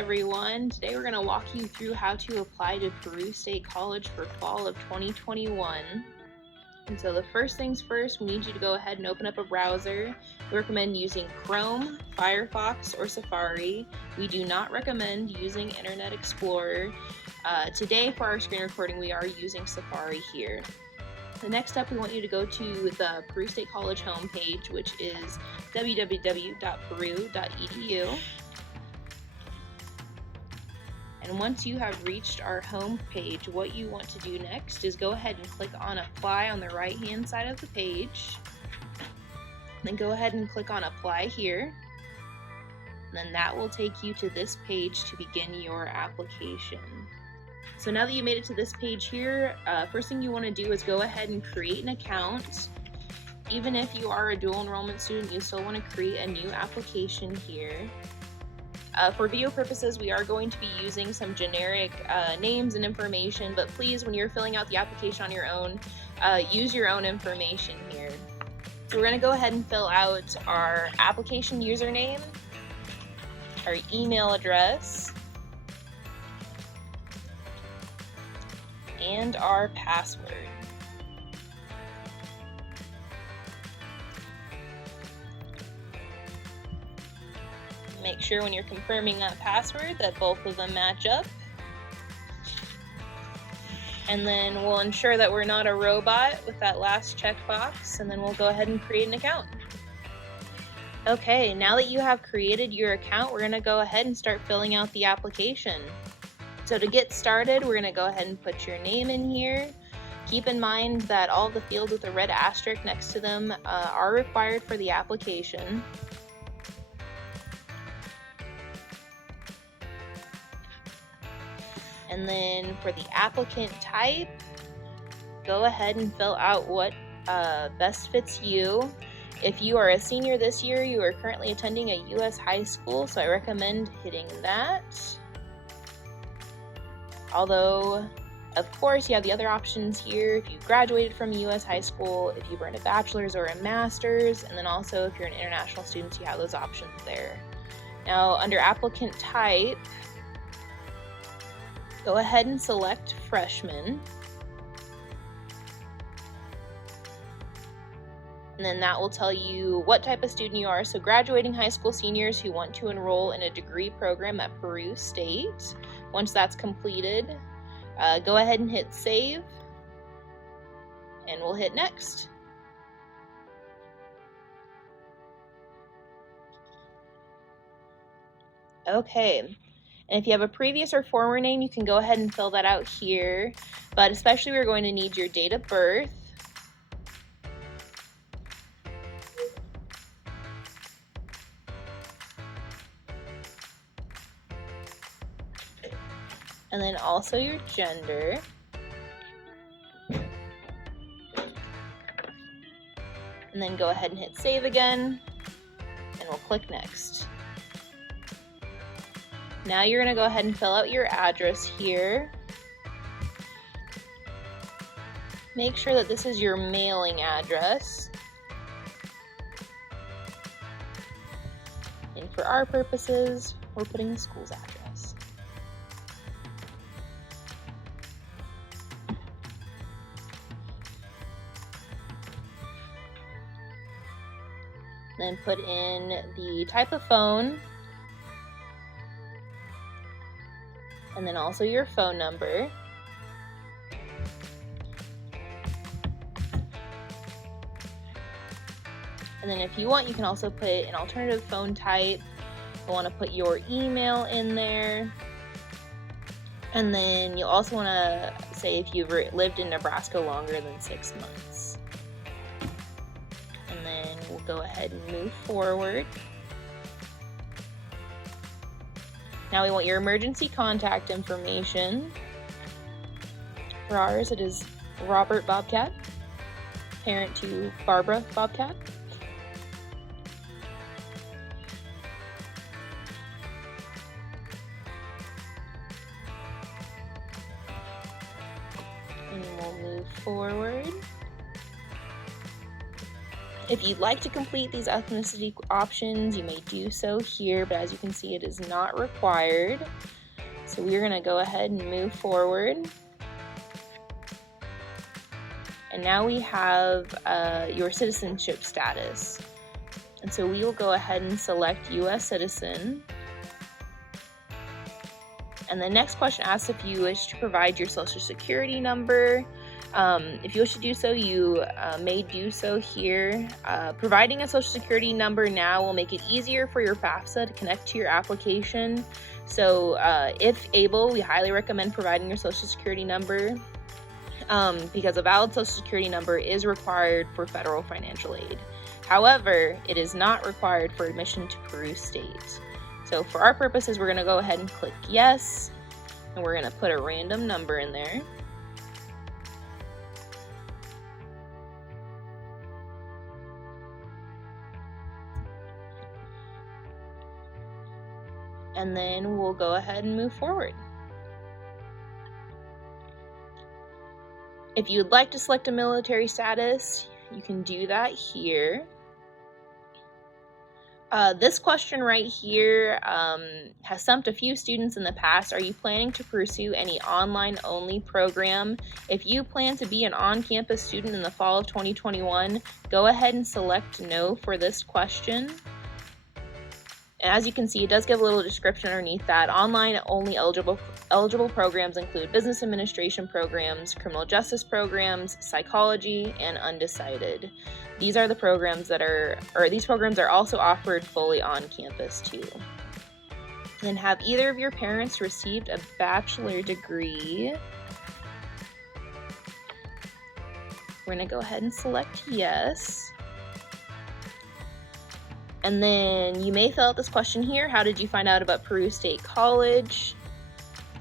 everyone. Today we're going to walk you through how to apply to Peru State College for fall of 2021. And so the first things first, we need you to go ahead and open up a browser. We recommend using Chrome, Firefox, or Safari. We do not recommend using Internet Explorer. Today for our screen recording, we are using Safari here. The next step, we want you to go to the Peru State College homepage, which is www.peru.edu. And once you have reached our home page, what you want to do next is go ahead and click on Apply on the right-hand side of the page. Then go ahead and click on Apply here. And then that will take you to this page to begin your application. So now that you made it to this page here, first thing you want to do is go ahead and create an account. Even if you are a dual enrollment student, you still want to create a new application here. For video purposes, we are going to be using some generic names and information, but please, when you're filling out the application on your own, use your own information here. So we're going to go ahead and fill out our application username, our email address, and our password. Make sure when you're confirming that password that both of them match up. And then we'll ensure that we're not a robot with that last checkbox, and then we'll go ahead and create an account. Okay, now that you have created your account, we're going to go ahead and start filling out the application. So to get started, we're going to go ahead and put your name in here. Keep in mind that all the fields with a red asterisk next to them are required for the application. And then for the applicant type, go ahead and fill out what best fits you. If you are a senior this year, you are currently attending a U.S. high school, so I recommend hitting that. Although, of course, you have the other options here. If you graduated from a U.S. high school, if you've earned a bachelor's or a master's, and then also if you're an international student, you have those options there. Now, under applicant type, go ahead and select freshman. And then that will tell you what type of student you are. So graduating high school seniors who want to enroll in a degree program at Peru State. Once that's completed, go ahead and hit save, and we'll hit next. Okay, and if you have a previous or former name, you can go ahead and fill that out here, but especially we're going to need your date of birth, and then also your gender, and then go ahead and hit save again, and we'll click next. Now you're going to go ahead and fill out your address here. Make sure that this is your mailing address. And for our purposes, we're putting the school's address. Then put in the type of phone, and then also your phone number. And then if you want, you can also put an alternative phone type. You'll want to put your email in there. And then you'll also want to say if you've lived in Nebraska longer than 6 months. And then we'll go ahead and move forward. Now we want your emergency contact information. For ours, it is Robert Bobcat, parent to Barbara Bobcat. And we'll move forward. If you'd like to complete these ethnicity options, you may do so here, but as you can see, it is not required. So we're going to go ahead and move forward. And now we have your citizenship status. And so we will go ahead and select U.S. citizen. And the next question asks if you wish to provide your social security number. If you wish to do so, you may do so here. Providing a social security number now will make it easier for your FAFSA to connect to your application. So if able, we highly recommend providing your social security number because a valid social security number is required for federal financial aid. However, it is not required for admission to Peru State. So for our purposes, we're going to go ahead and click yes, and we're going to put a random number in there. And then we'll go ahead and move forward. If you'd like to select a military status, you can do that here. This question right here has stumped a few students in the past. Are you planning to pursue any online-only program? If you plan to be an on-campus student in the fall of 2021, go ahead and select no for this question. And as you can see, it does give a little description underneath that. Online-only eligible programs include business administration programs, criminal justice programs, psychology, and undecided. These are the programs these programs are also offered fully on campus too. And have either of your parents received a bachelor degree? We're gonna go ahead and select yes. And then you may fill out this question here. How did you find out about Peru State College?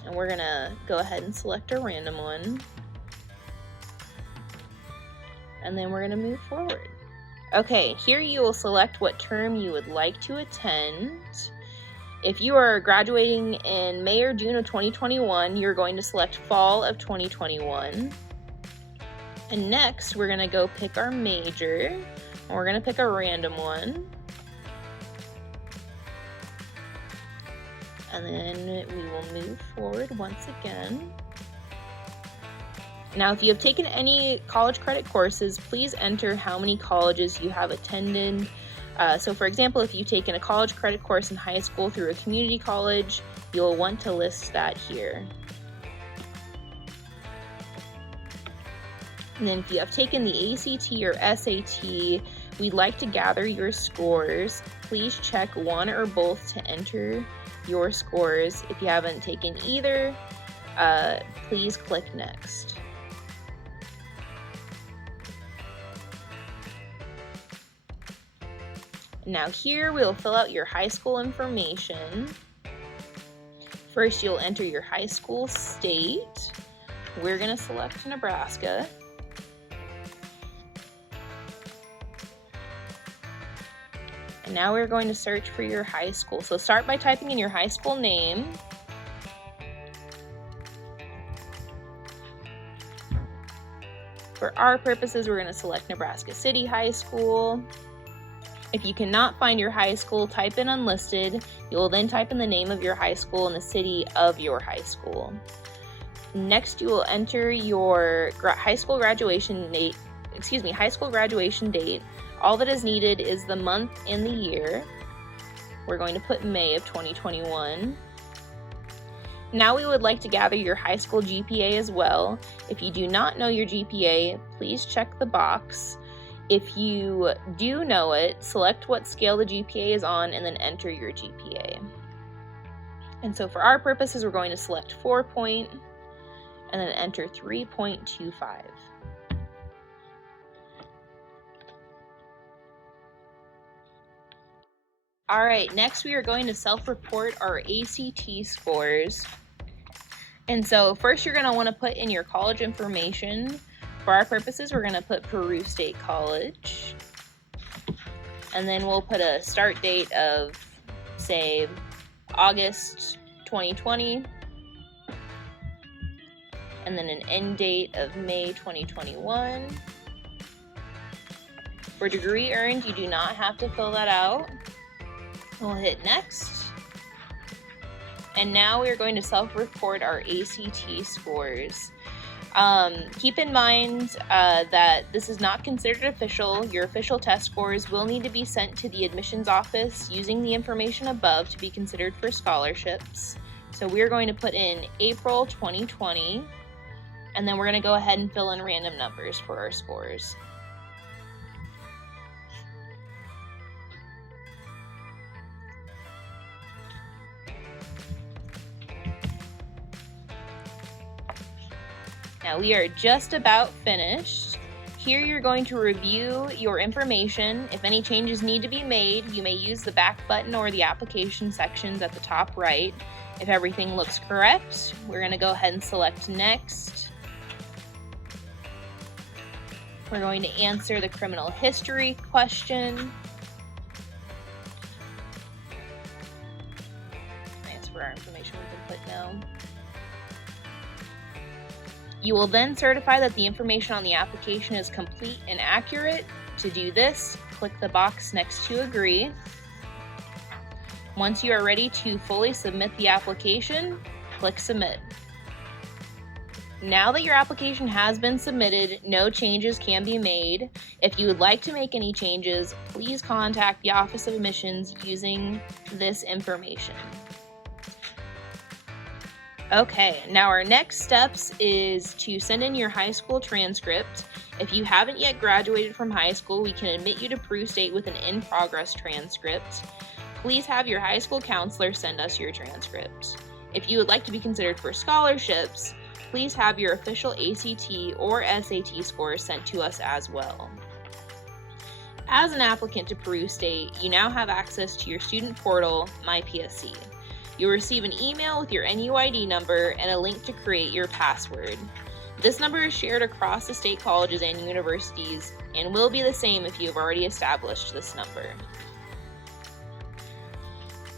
And we're gonna go ahead and select a random one. And then we're gonna move forward. Okay, here you will select what term you would like to attend. If you are graduating in May or June of 2021, you're going to select fall of 2021. And next, we're gonna go pick our major. And we're gonna pick a random one. And then we will move forward once again. Now, if you have taken any college credit courses, please enter how many colleges you have attended. So for example, if you've taken a college credit course in high school through a community college, you'll want to list that here. And then if you have taken the ACT or SAT, we'd like to gather your scores. Please check one or both to enter your scores. If you haven't taken either, please click next. Now here we'll fill out your high school information. First, you'll enter your high school state. We're going to select Nebraska. And now we're going to search for your high school. So start by typing in your high school name. For our purposes, we're going to select Nebraska City High School. If you cannot find your high school, type in unlisted. You will then type in the name of your high school and the city of your high school. Next, you will enter your high school graduation date. All that is needed is the month and the year. We're going to put May of 2021. Now we would like to gather your high school GPA as well. If you do not know your GPA, please check the box. If you do know it, select what scale the GPA is on and then enter your GPA. And so for our purposes, we're going to select 4-point and then enter 3.25. All right, next we are going to self-report our ACT scores. And so first you're gonna wanna put in your college information. For our purposes, we're gonna put Peru State College. And then we'll put a start date of, say, August 2020. And then an end date of May 2021. For degree earned, you do not have to fill that out. We'll hit next. And now we're going to self-report our ACT scores. Keep in mind that this is not considered official. Your official test scores will need to be sent to the admissions office using the information above to be considered for scholarships. So we're going to put in April 2020, and then we're going to go ahead and fill in random numbers for our scores. Now we are just about finished. Here you're going to review your information. If any changes need to be made, you may use the back button or the application sections at the top right. If everything looks correct, we're going to go ahead and select next. We're going to answer the criminal history question. That's where our information we can put now. You will then certify that the information on the application is complete and accurate. To do this, click the box next to agree. Once you are ready to fully submit the application, click submit. Now that your application has been submitted, no changes can be made. If you would like to make any changes, please contact the Office of Admissions using this information. Okay, now our next steps is to send in your high school transcript. If you haven't yet graduated from high school, we can admit you to Peru State with an in-progress transcript. Please have your high school counselor send us your transcript. If you would like to be considered for scholarships, please have your official ACT or SAT scores sent to us as well. As an applicant to Peru State, you now have access to your student portal, MyPSC. You'll receive an email with your NUID number and a link to create your password. This number is shared across the state colleges and universities and will be the same if you have already established this number.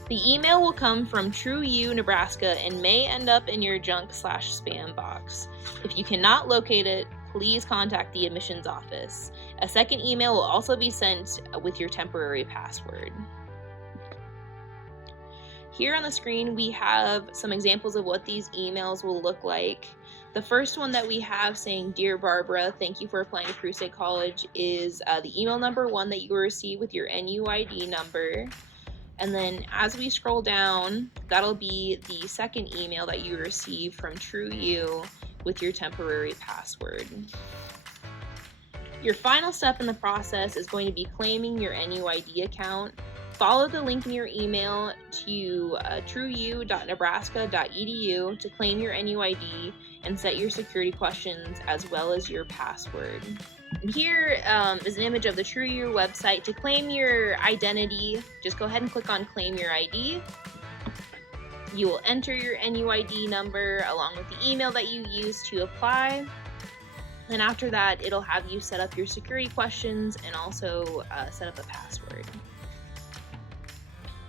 The email will come from TrueU, Nebraska and may end up in your junk/spam box. If you cannot locate it, please contact the admissions office. A second email will also be sent with your temporary password. Here on the screen, we have some examples of what these emails will look like. The first one that we have saying, Dear Barbara, thank you for applying to Peru State College is the email number one that you will receive with your NUID number. And then as we scroll down, that'll be the second email that you receive from TrueU with your temporary password. Your final step in the process is going to be claiming your NUID account. Follow the link in your email to trueu.nebraska.edu to claim your NUID and set your security questions as well as your password. And here is an image of the TrueU website. To claim your identity, just go ahead and click on Claim Your ID. You will enter your NUID number along with the email that you used to apply. And after that, it'll have you set up your security questions and also set up a password.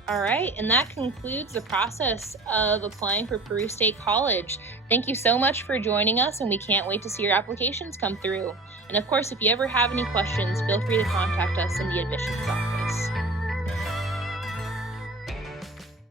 All right, and that concludes the process of applying for Peru State College. Thank you so much for joining us, and we can't wait to see your applications come through. And of course, if you ever have any questions, feel free to contact us in the admissions office.